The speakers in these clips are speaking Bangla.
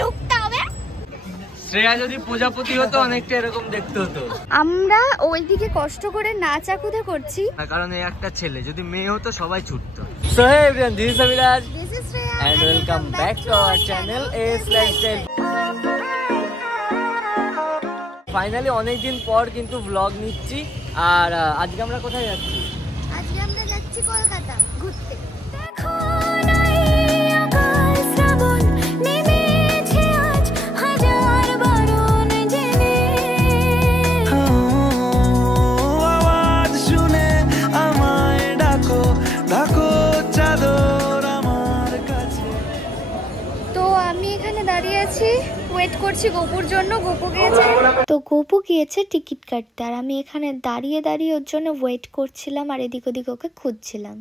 ঢুকতে হবে। শ্রেয়া যদি প্রজাপতি হতো অনেকটা এরকম দেখতে হতো। আমরা ওইদিকে কষ্ট করে নাচা কুদা করছি, কারণ এই একটা ছেলে, যদি মেয়ে হতো সবাই ছুটতো। So hey everyone, this is Aviraj and welcome back to our channel AS Lifestyle. Finally অনেকদিন পর কিন্তু ব্লগ নিচ্ছি। আর আজকে আমরা কোথায় যাচ্ছি? আজকে আমরা যাচ্ছি কলকাতা ঘুরতে। ওয়েট করছি গোপুর জন্য। গোপু গিয়েছে টিকিট কাটতে, আর আমি এখানে দাঁড়িয়ে দাঁড়িয়ে ওর জন্য ওয়েট করছিলাম আর এদিক ওদিক ওকে খুঁজছিলাম।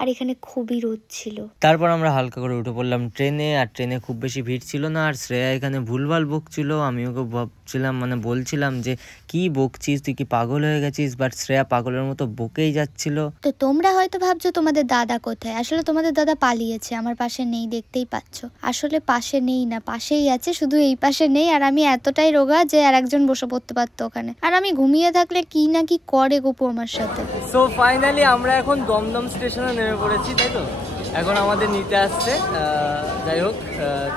আর এখানে খুবই রোদ ছিল। তারপর আমরা হালকা করে উঠে পড়লাম ট্রেনে। আর ট্রেনে খুব বেশি ভিড় ছিল না। আর শ্রেয়া এখানে ভুলভাল বকছিল। আমি ওকে ভাবছিলাম, মানে বলছিলাম যে কি বকছিস, তুই কি পাগল হয়ে গেছিস? বাট শ্রেয়া পাগলের মতো বকেই যাচ্ছিল। তো তোমরা হয়তো ভাবছো তোমাদের দাদা কোথায়। আসলে তোমাদের দাদা পালিয়েছে, আমার পাশে নেই, দেখতেই পাচ্ছ। আসলে পাশে নেই না, পাশেই আছে, শুধু এই পাশে নেই। আর আমি এতটাই রোগা যে আর একজন বসে পড়তে পারতো ওখানে। আর আমি ঘুমিয়ে থাকলে কি না কি করে গোপু আমার সাথে। সো ফাইনালি আমরা এখন দমদম স্টেশনে নেমে পড়েছি, তাই তো? এখন আমাদের নিতে আসছে। যাই হোক,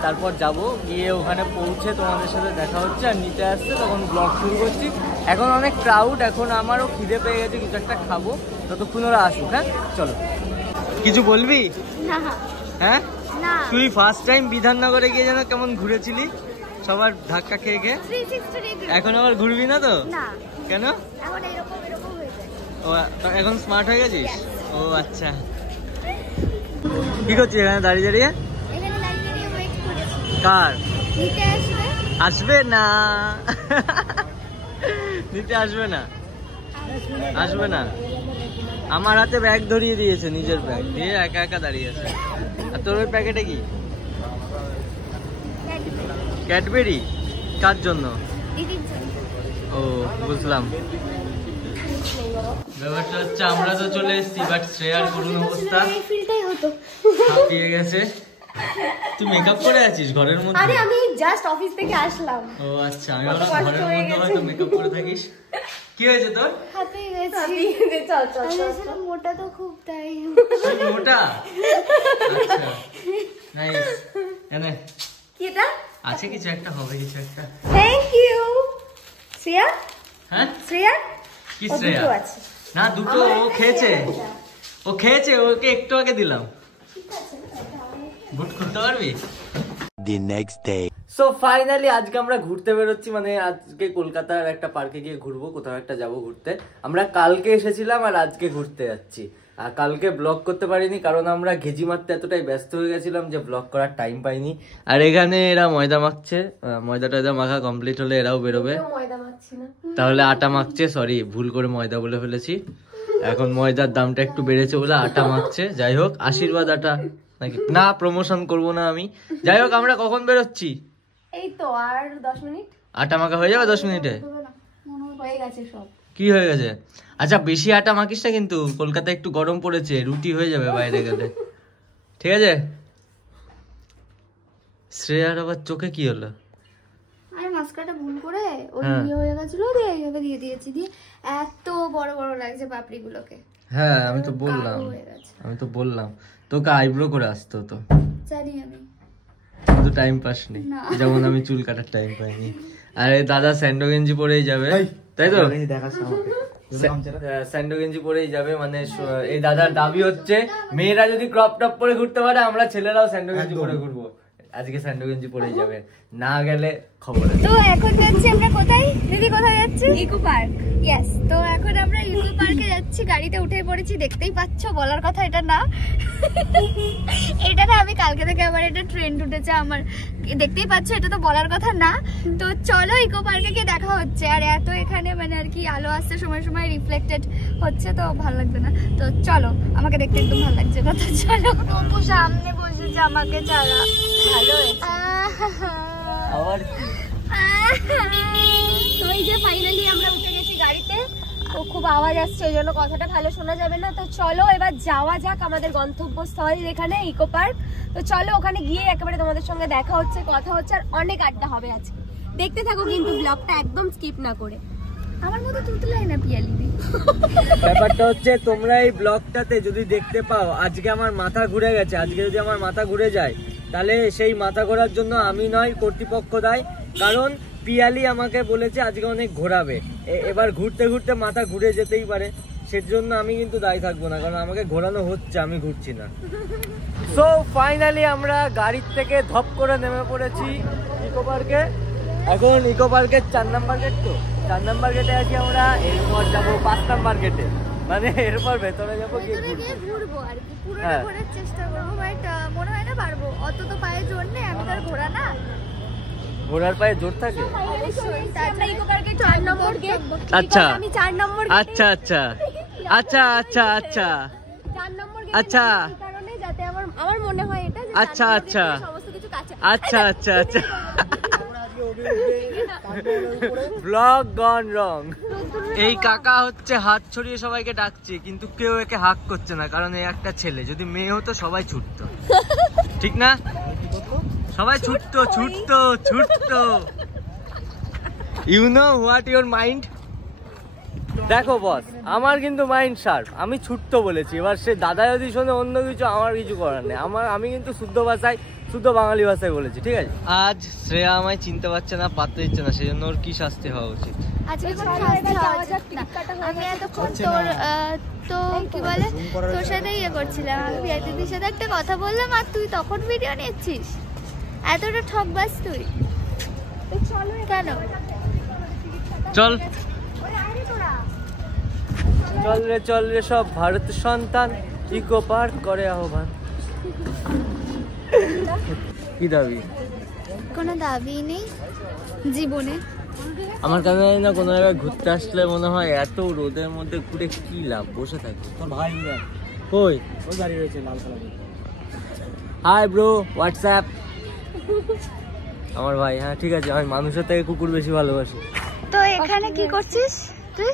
তারপর যাব, গিয়ে ওখানে পৌঁছে তোমাদের সাথে দেখা হচ্ছে। আর নিতে আসছে, তখন ব্লগ শুরু করছি। এখন অনেক ক্রাউড, এখন আমারও খিদে পেয়ে গেছে, কিছু একটা খাবো। ততক্ষণ ওরা আসুক। হ্যাঁ চলো। কিছু বলবি? হ্যাঁ, তুই ফার্স্ট টাইম বিধাননগরে গিয়ে যেন কেমন ঘুরেছিলি সবার ধাক্কা খেয়ে খেয়ে। এখন আবার ঘুরবি না তো? কেন? ও এখন স্মার্ট হয়ে গেছিস? ও আচ্ছা। কি করছিস এখানে দাঁড়িয়ে দাঁড়িয়ে? কার আসবে না? নিতে আসবে না, আসবে না। আমার হাতে ব্যাগ ধরিয়ে দিয়েছে, নিজের ব্যাগ দিয়ে একা একা দাঁড়িয়ে আছে। আর তোর ওই প্যাকেটে কি? ক্যাডবেরি? কার জন্য? ও বুঝলাম। ব্যাপারটা হচ্ছে আমরা তো চলে এসেছি, বাট শ্রেয়ার করুণ অবস্থা, হাঁপিয়ে গেছে। তুই মেকআপ করে আছিস ঘরের মধ্যে? আরে আমি জাস্ট অফিস থেকে আসলাম। ও আচ্ছা, আমি ভাবলাম ঘরের মধ্যে হয়তো মেকআপ করে থাকিস। কি হয়েছে তোর? হাঁপিয়ে গেছি। মোটা তো খুব, তাই মোটা। আচ্ছা নাইস। এনে কি এটা? আছে কিছু একটা, হবে কিছু একটা। Thank you. শ্রেয়া? হ্যাঁ শ্রেয়া? কি শ্রেয়া? না দুটো ও খেয়েছে, ও খেয়েছে, ওকে একটু আগে দিলাম। বুট খুলতে পারবি? The next day. So finally আজকে আমরা ঘুরতে বেরোচ্ছি। মানে আজকে কলকাতার একটা পার্কে গিয়ে ঘুরবো, কোথাও একটা যাবো ঘুরতে। আমরা কালকে এসেছিলাম আর আজকে ঘুরতে যাচ্ছি। আর কালকে ব্লগ করতে পারিনি, কারণ আমরা ঘেজি মারতে এতটাই ব্যস্ত হয়ে গেছিলাম যে ব্লগ করার টাইম পাইনি। আর এখানে এরা ময়দা মাখছে, ময়দা টয়দা মাখা কমপ্লিট হলে এরাও বেরোবে। তাহলে আটা মাখছে, সরি ভুল করে ময়দা বলে ফেলেছি। এখন ময়দার দামটা একটু বেড়েছে বলে আটা মাখছে। যাই হোক, আশীর্বাদ আটা নাকি না, প্রমোশন করবো না আমি। যাই হোক, আমরা কখন বেরোচ্ছি? এই তো আর 10 মিনিট। আটা মাখা হয়ে যাবে 10 মিনিটে? হয়ে গেছে সব। কি হয়ে গেছে? আচ্ছা বেশি আটা মাখিস না কিন্তু, কলকাতায় একটু গরম পড়েছে, রুটি হয়ে যাবে বাইরে গেলে। ঠিক আছে? শ্রেয়ার আবার চোখে কি হলো? আরে মাস্কারাটা ভুল করে ওই ইয়ে হয়ে গেছিল, দিয়ে এইভাবে দিয়ে দিয়েছি, দিয়ে এত বড় বড় লাগছে পাপড়িগুলোকে। হ্যাঁ আমি তো বললাম তোকে আইব্রো করে আসতো তো। জানি আমি, কিন্তু টাইম পাস নি, যেমন আমি চুল কাটার টাইম পাইনি। আরে দাদা স্যান্ডো গেঞ্জি পরেই যাবে, তাই তো? স্যান্ডো গেঞ্জি পরেই যাবে। মানে এই দাদার দাবি হচ্ছে মেয়েরা যদি ক্রপ টপ পরে ঘুরতে পারে, আমরা ছেলেরাও স্যান্ডো গেঞ্জি পরে ঘুরবো। আজকে স্যান্ডো গেঞ্জি পরেই যাবে, না গেলে খবর। তো এখন যাচ্ছি আমরা কোথায়? দিদি কোথায় যাচ্ছি? Eco park. ইয়েস, তো এখন আমরা ইকো পার্কে যাচ্ছি, গাড়িতে উঠে পড়েছি। দেখতেই পাচ্ছ, বলার কথা এটা না, এটা না, আমি কালকে থেকে আবার এটা ট্রেন্ড উঠেছে আমার, দেখতেই পাচ্ছ, এটা তো বলার কথা না। তো চলো ইকো পার্কে গিয়ে দেখা হচ্ছে। আর এত এখানে মানে আর কি আলো আসছে সময় সময়, রিফ্লেক্টেড হচ্ছে, তো ভালো লাগছে না। তো চলো, আমাকে দেখতে একদম ভালো লাগছে না, তো চলো। টুম্পু সামনে বসেছে আমাকে ছাড়া, ভালো আবার তো এই যে ফাইনালি আমরা উঠে গেছি গাড়িতে। ও খুব আওয়াজ আসছে, ওই জন্য কথাটা ভালো শোনা যাবে না। তো চলো এবার যাওয়া যাক আমাদের গন্তব্যস্থল যেখানে ইকো পার্ক। তো চলো ওখানে গিয়ে একেবারে তোমাদের সঙ্গে দেখা হচ্ছে, কথা হচ্ছে, আর অনেক আড্ডা হবে আজকে। দেখতে থাকো কিন্তু ব্লগটা একদম স্কিপ না করে। আমার মতো তুতলাই না পিয়ালি দি। ব্যাপারটা হচ্ছে তোমরা এই ব্লগটাতে যদি দেখতে পাও আজকে আমার মাথা ঘুরে গেছে, আজকে যদি আমার মাথা ঘুরে যায় তাহলে সেই মাথা ঘোরার জন্য আমি নয়, কর্তৃপক্ষ দায়। কারণ পিয়ালি আমাকে বলেছে আজকে অনেক ঘোরাবে, এবার ঘুরতে ঘুরতে মাথা ঘুরে যেতেই পারে, সেজন্য আমি কিন্তু দায়ী থাকবো না, কারণ আমাকে ঘোরানো হচ্ছে, আমি ঘুরছি না। সো ফাইনালি আমরা গাড়ির থেকে ধপ করে নেমে পড়েছি ইকো পার্কে। এখন ইকো পার্কের 4 নাম্বার গেট, তো 4 নাম্বার গেটে আছি আমরা, এরপর যাবো 5 নাম্বার গেটে, মানে এরপর ভেতরে যাবো, গিয়ে ঘুরবো আর কি, পুরোটা ঘোরার চেষ্টা করবো, বাট মনে হয় না পারবো, অত তো পায়ে জোর নেই, আমি তার ঘোরা না। ঘোড়ার পায়ে জোর থাকে? আমরা ইকো পার্কের 4 নম্বর গেট। আচ্ছা আমি 4 নম্বর আচ্ছা আচ্ছা আচ্ছা আচ্ছা আচ্ছা 4 নম্বর গেট আচ্ছা কারণে যাতে আমার মনে হয় এটা যে আচ্ছা আচ্ছা সমস্ত কিছু কাছে। আচ্ছা আচ্ছা আচ্ছা ব্লগ গন রং। এই কাকা হচ্ছে হাত ছড়িয়ে সবাইকে ডাকছে, কিন্তু কেউ একে হাক করছে না, কারণ এই একটা ছেলে, যদি মেয়ে হতো সবাই ছুটতো, ঠিক না? সবাই ছুটতো ছুটতো ছুটতো। You know what your mind? দেখো বস, আমার কিন্তু মাইন্ড শার্প, আমি ছুটতো বলেছি, এবার সে দাদা যদি শোনে অন্য কিছু, আমার কিছু করার নেই, আমি কিন্তু শুদ্ধ ভাষায়, শুদ্ধ বাঙালি ভাষায় বলেছি, ঠিক আছে? আজ শ্রেয়া আমায় চিনতে পারছে না, পাত্তা দিচ্ছে না, সেই জন্য ওর কি শাস্তি হওয়া উচিত? আজকে কোনো শাস্তি হওয়া উচিত না। আমি এতক্ষণ তোর তো কি বলে তোর সাথে ইয়ে করছিলাম, আমি পিয়া দিদির সাথে একটা কথা বললাম, আর তুই তখন ভিডিও নিচ্ছিস, এতটা ঠকবাস তুই। কেন? চল চল রে চল রে, সব ভারত সন্তান ইকো পার্ক করে আহ্বান। কি দাবি? কোনো দাবি নেই জীবনে। আমার কাছে না কোনো জায়গায় ঘুরতে আসলে মনে হয় এত রোদের মধ্যে ঘুরে কি লাভ, বসে থাকি। তোর ভাই কই? ওই দাঁড়িয়ে রয়েছে লাল কালারের। Hi bro, WhatsApp. আমার ভাই, হ্যাঁ ঠিক আছে, আমি মানুষের থেকে কুকুর বেশি ভালোবাসি। তো এখানে কি করছিস তুই?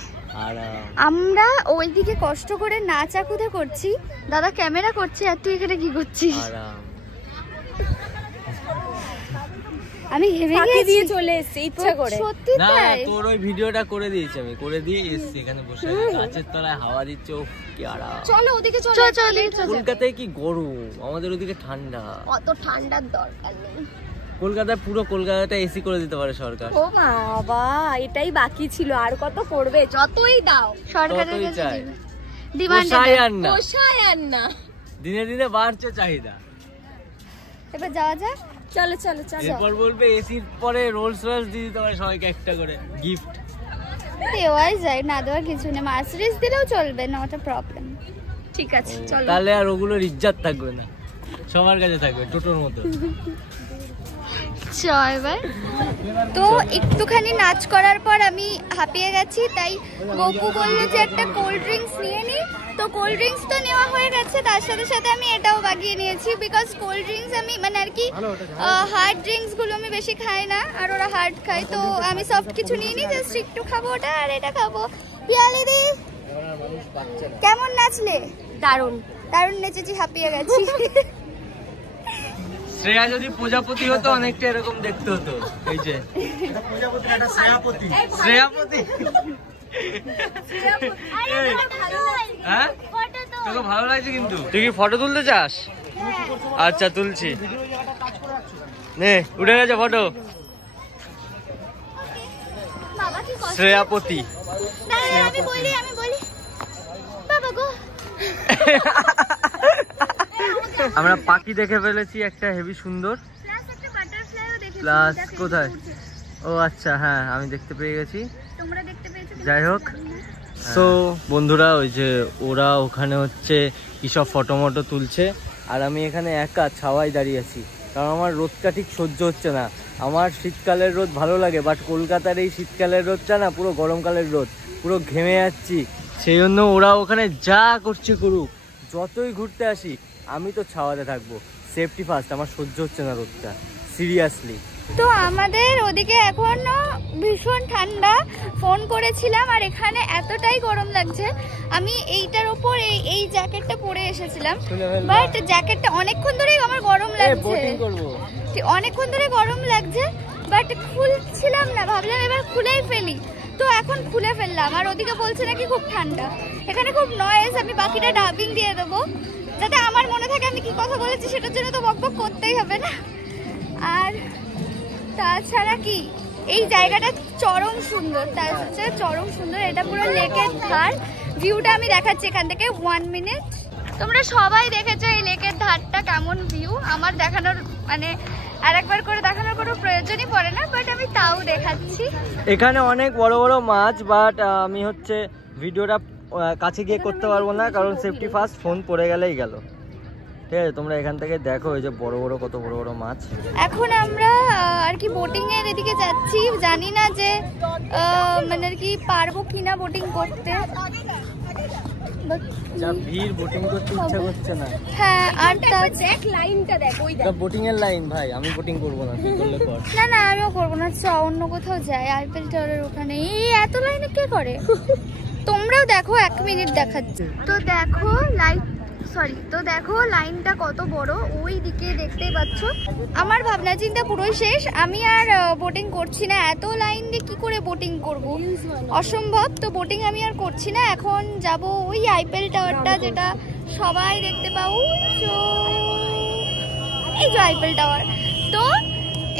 আমরা ওইদিকে কষ্ট করে নাচা কুদে করছি, দাদা ক্যামেরা করছে, আর তুই এখানে কি করছিস? আমি হেভি দিয়ে চলে এসেছি ইচ্ছা করে। সত্যি না, তাই? তোর ওই ভিডিওটা করে দিয়েছি, আমি করে দিয়ে এসেছি, এখানে বসে গাছের তলায় হাওয়া দিচ্ছে, ও কি আরাম। চলো ওদিকে চলো। কলকাতায় কি গরম, আমাদের ওদিকে ঠান্ডা। অত ঠান্ডার দরকার নেই। কলকাতায় পুরো কলকাতাটা এসি করে দিতে পারে সরকার। ও বাবা, এটাই বাকি ছিল, আর কত করবে, যতই দাও সরকারের ততই কাছে চাই। ডিমান্ড পোষায় আর না, পোষায় আর না। দিনে দিনে বাড়ছে চাহিদা। এবার যাওয়া যাক। চলো চলো চলো। এরপর বলবে এসির পরে রোলস রয়েস দিয়ে দিতে পারে সবাইকে একটা করে গিফট। দেওয়াই যায়, না দেওয়ার কিছু নেই, মার্সিডিজ দিলেও চলবে, নট আ প্রবলেম। ঠিক আছে চলো। তাহলে আর ওগুলোর ইজ্জত থাকবে না, সবার কাছে থাকবে টোটোর মতো। এবার তো একটুখানি নাচ করার পর আমি হাঁপিয়ে গেছি, তাই গপু বললো যে একটা কোল্ড ড্রিঙ্কস নিয়ে নি। তো কোল্ড ড্রিঙ্কস তো নেওয়া হয়ে গেছে, তার সাথে সাথে আমি এটাও বাগিয়ে নিয়েছি, বিকজ কোল্ড ড্রিঙ্কস আমি মানে আর কি হার্ড ড্রিঙ্কস গুলো আমি বেশি খাই না, আর ওরা হার্ড খায়, তো আমি সফট কিছু নিয়ে নি, জাস্ট একটু খাবো ওটা আর এটা খাবো। পিয়ালি দি কেমন নাচলে? দারুণ দারুণ নেচেছি, হাঁপিয়ে গেছি। শ্রেয়া যদি প্রজাপতি হতো অনেকটা এরকম দেখতে হতো। এই যে শ্রেয়াপতি, হ্যাঁ তোকে ভালো লাগছে কিন্তু। তুই কি ফটো তুলতে চাস? আচ্ছা তুলছি, নে উঠে গেছে ফটো। শ্রেয়াপতি। আমি বলি বাবা গো। আমরা পাখি দেখে ফেলেছি একটা হেভি সুন্দর, প্লাস কোথায়? ও আচ্ছা, হ্যাঁ আমি দেখতে পেয়ে গেছি। যাই হোক, সো বন্ধুরা, ওই যে ওরা ওখানে হচ্ছে কিসব ফটো মটো তুলছে, আর আমি এখানে একা ছাওয়ায় দাঁড়িয়ে আছি, কারণ আমার রোদটা ঠিক সহ্য হচ্ছে না। আমার শীতকালের রোদ ভালো লাগে, বাট কলকাতার এই শীতকালের রোদটা না পুরো গরমকালের রোদ, পুরো ঘেমে যাচ্ছি। সেই জন্য ওরা ওখানে যা করছে করুক, যতই ঘুরতে আসি আমি তো ছাওয়াতে থাকবো, সেফটি ফার্স্ট, আমার সহ্য হচ্ছে না রোদটা। সিরিয়াসলি। তো আমাদের ওদিকে এখনো ভীষণ ঠান্ডা, ফোন করেছিলাম আর এখানে এতটাই গরম লাগছে। আমি এইটার উপর এই জ্যাকেটটা পরে এসেছিলাম, বাট জ্যাকেটটা অনেকক্ষণ ধরেই আমার গরম লাগছে, অনেকক্ষণ ধরে গরম লাগছে, বাট খুলছিলাম না, ভাবলাম এবার খুলেই ফেলি, তো এখন খুলে ফেললাম। আর ওদিকে বলছে নাকি খুব ঠান্ডা, এখানে খুব নয়েজ, আমি বাকিটা ডাবিং দিয়ে দেবো যাতে আমার মনে থাকে আমি কি কথা বলেছি, সেটার জন্য তো বকবক করতেই হবে না। আর তাছাড়া কি এই জায়গাটা চরম সুন্দর, চরম সুন্দর, এটা পুরো লেকের ধার, ভিউটা আমি দেখাচ্ছি এখান থেকে 1 মিনিট। তোমরা সবাই দেখেছো এই লেকের ধারটা কেমন ভিউ, আমার দেখানোর মানে আর একবার করে দেখানোর কোনো প্রয়োজনই পড়ে না, বাট আমি তাও দেখাচ্ছি। এখানে অনেক বড় বড় মাছ, বাট আমি হচ্ছে ভিডিওটা কাছে গিয়ে করতে পারবো না, কারণ সেফটি ফার্স্ট, ফোন পড়ে গেলেই গেল। ঠিক আছে, তোমরা এখান থেকে দেখো এই যে বড় বড় কত বড় বড় মাছ। এখন আমরা আর কি বোটিং এর এদিকে যাচ্ছি, জানি না যে মানে আর কি পারবো কিনা বোটিং করতে, যা ভিড়, বোটিং করতে ইচ্ছা করছে না। হ্যাঁ, আর দেখ লাইনটা দেখ, ওই দেখ বোটিং এর লাইন। ভাই আমি বোটিং করবো না, তুই করলে কর। না আমিও করবো না, অন্য কোথাও যাই, আইফেল টাওয়ারের ওখানে। এই এত লাইনে কে করে? তোমরাও দেখো, 1 মিনিট দেখাচ্ছে। তো দেখো লাইনটা কত বড়, ওই দিকে দেখতেই পাচ্ছ। আমার ভাবনা চিন্তা পুরোই শেষ, আমি আর বোটিং করছি না, এত লাইন দিয়ে কি করে বোটিং করব, অসম্ভব। তো বোটিং আমি আর করছি না, এখন যাব ওই আইফেল টাওয়ারটা, যেটা সবাই দেখতে পাও, এই যে আইফেল টাওয়ার। তো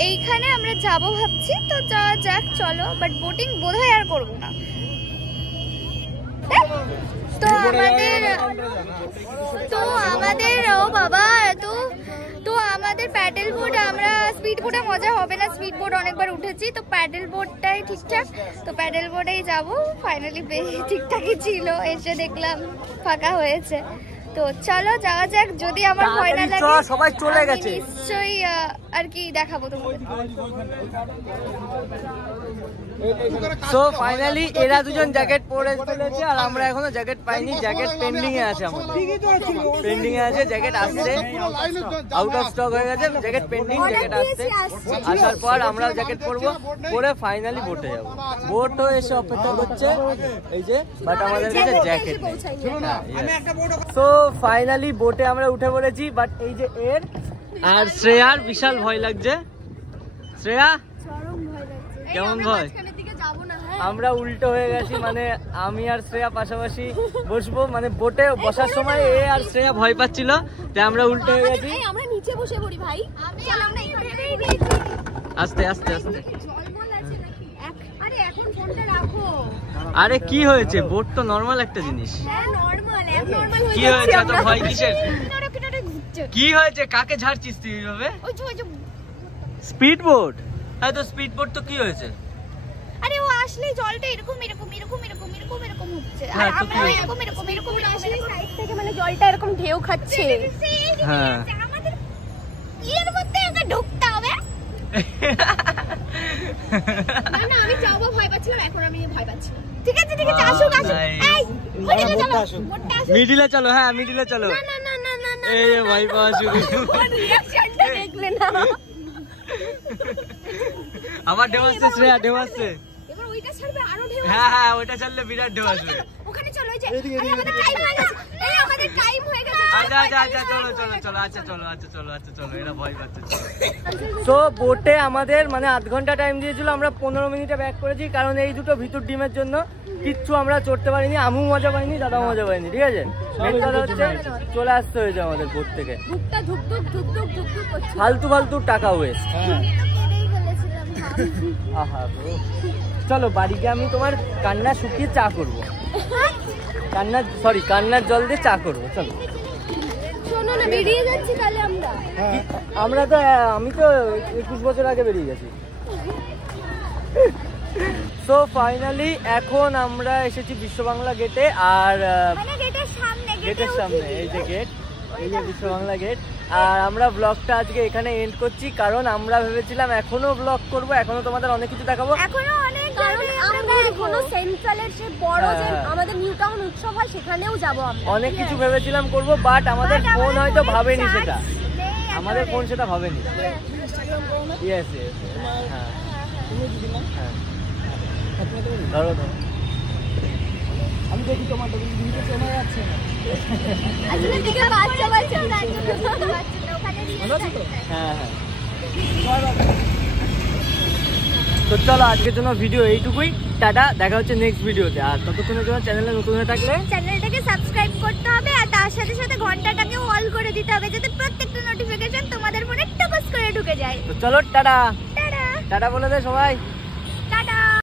এইখানে আমরা যাব ভাবছি, তো যাওয়া যাক, চলো। বাট বোটিং বোধহয় আর করবো না। তো আমাদের ও বাবা, তো আমাদের প্যাডেল বোট, আমরা স্পিড বোটে মজা হবে না, স্পিড বোট অনেকবার উঠেছি, তো প্যাডেল বোটটাই ঠিকঠাক, তো প্যাডেল বোটেই যাবো। ফাইনালি ঠিকঠাকই ছিল, এসে দেখলাম ফাঁকা হয়েছে, তো চলো যাওয়া যাক। যদি আমার ভয় না লাগে, সবাই চলে গেছে, নিশ্চয়ই আর কি দেখাবো তোমাদের। সো ফাইনালি এরা দুজন জ্যাকেট পরে ফেলেছে, আর আমরা এখনো জ্যাকেট পাইনি, জ্যাকেট পেন্ডিং এ আছে, আমাদের পেন্ডিং এ আছে, জ্যাকেট আসছে, আউট অফ স্টক হয়ে গেছে, জ্যাকেট পেন্ডিং, জ্যাকেট আসছে, আসার পর আমরা জ্যাকেট পরবো, পরে ফাইনালি বোটে যাবো। বোটও এসে অপেক্ষা করছে, এই যে, বাট আমাদের কাছে জ্যাকেট নেই। সো ফাইনালি বোটে আমরা উঠে পড়েছি, বাট এই যে এর আর শ্রেয়ার বিশাল ভয় লাগছে। শ্রেয়া কেমন ভয়? আমরা উল্টো হয়ে গেছি, মানে আমি আর শ্রেয়া পাশাপাশি বসবো, মানে বোটে বসার সময় এ আর শ্রেয়া ভয় পাচ্ছিল, তাই আমরা উল্টো হয়ে গেছি। আমরা নিচে বসে পড়ি ভাই, আস্তে আস্তে আস্তে। আরে এখন ফোনটা রাখো। আরে কি হয়েছে, বোট তো নরমাল একটা জিনিস। কি হয়েছে, এত ভয় কিসের? কি হয়েছে, কাকে ঝাড়ছিস তুই এইভাবে? Speed boat? হ্যাঁ, তো স্পিড বোট তো কি হয়েছে? আরে ও আসলে জলটা এরকম এরকম এরকম এরকম এরকম এরকম হচ্ছে, আর হ্যাঁ, তো আমরা এরকম এরকম এরকম আসলে সাইড থেকে মানে জলটা এরকম ঢেউ খাচ্ছে। হ্যাঁ, আমাদের এর মধ্যে ওকে ঢুকতে হবে। না আমি যাবো, ভয় পাচ্ছিলাম, এখন আমি ভয় পাচ্ছি না। ঠিক আছে আসুক। এই মিডিলে চলো, মিডিলে চলো। হ্যাঁ, মিডিলে চলো। না না না না না, এই যে ভয় পাওয়া শুরু। রিঅ্যাকশনটা দেখলে না? আবার ঢেউ আসছে, শ্রেয়া ঢেউ আসছে। এবার ওইটা ছাড়বে, আরো ঢেউ। হ্যাঁ, ওইটা ছাড়লে বিরাট ঢেউ আসবে। ওখানে চলো, এই যে আমাদের টাইম হয়ে গেছে, এই আমাদের টাইম হয়ে গেছে। আচ্ছা চলো, এরা ভয় পাচ্ছে। তো বোটে আমাদের মানে আধ ঘন্টা টাইম দিয়েছিল, আমরা 15 মিনিটে ব্যাক করেছি, কারণ এই দুটো ভিতর ডিমের জন্য কিচ্ছু আমরা চড়তে পারিনি, আমিও মজা পাইনি, দাদাও মজা পাইনি। ঠিক আছে, মেন কথা হচ্ছে চলে আসতে হয়েছে আমাদের বোট থেকে, ফালতু টাকা ওয়েস্ট। আহা, চলো বাড়ি গিয়ে আমি তোমার কান্না শুকিয়ে চা করবো, কান্নার জল দিয়ে চা করবো। চলো, শোনো না, বেরিয়ে যাচ্ছি তাহলে আমরা তো, আমি তো 21 বছর আগে বেরিয়ে গেছি। সো ফাইনালি এখন আমরা এসেছি বিশ্ব বাংলা গেটে, আর গেটের সামনে এই যে গেট, এই যে বিশ্ব বাংলা গেট। আর আমরা ব্লগটা আজকে এখানে এন্ড করছি, কারণ আমরা ভেবেছিলাম এখনো ব্লগ করব, এখনো তোমাদের অনেক কিছু দেখাবো, এখনো অনেক, কারণ আমরা এখনো সেন্ট্রালের সে বড় যে আমাদের নিউ টাউন উৎসব হয়, সেখানেও যাব আমরা। অনেক কিছু ভেবেছিলাম করব, বাট আমাদের ফোন হয়তো ভাবেনি সেটা, আমাদের ফোন সেটা ভাবেনি। ইনস্টাগ্রাম করো না? ইয়েস ইয়েস হ্যাঁ তুমি দিদি না? হ্যাঁ আপনাকে বলি? ধরো ধরো আমি দেখি তোমারটা কিন্তু দিদিকে চেনা যাচ্ছে না। আসলে দেখে বাচ্চা বাচ্চা ভালো আছো তো? হ্যাঁ হ্যাঁ জয় বাবা। তো চলো আজকের জন্য ভিডিও এইটুকুই। টাটা, দেখা হচ্ছে নেক্সট ভিডিওতে। আর ততক্ষণের জন্য চ্যানেলে নতুন হয়ে থাকলে চ্যানেলটাকে সাবস্ক্রাইব করতে হবে আর তার সাথে সাথে ঘন্টাটাকে অল করে দিতে হবে যাতে প্রত্যেকটা নোটিফিকেশন তোমাদের ফোনে টপস করে ঢুকে যায়। তো চলো টাটা টাটা। টাটা বলে দে সবাই।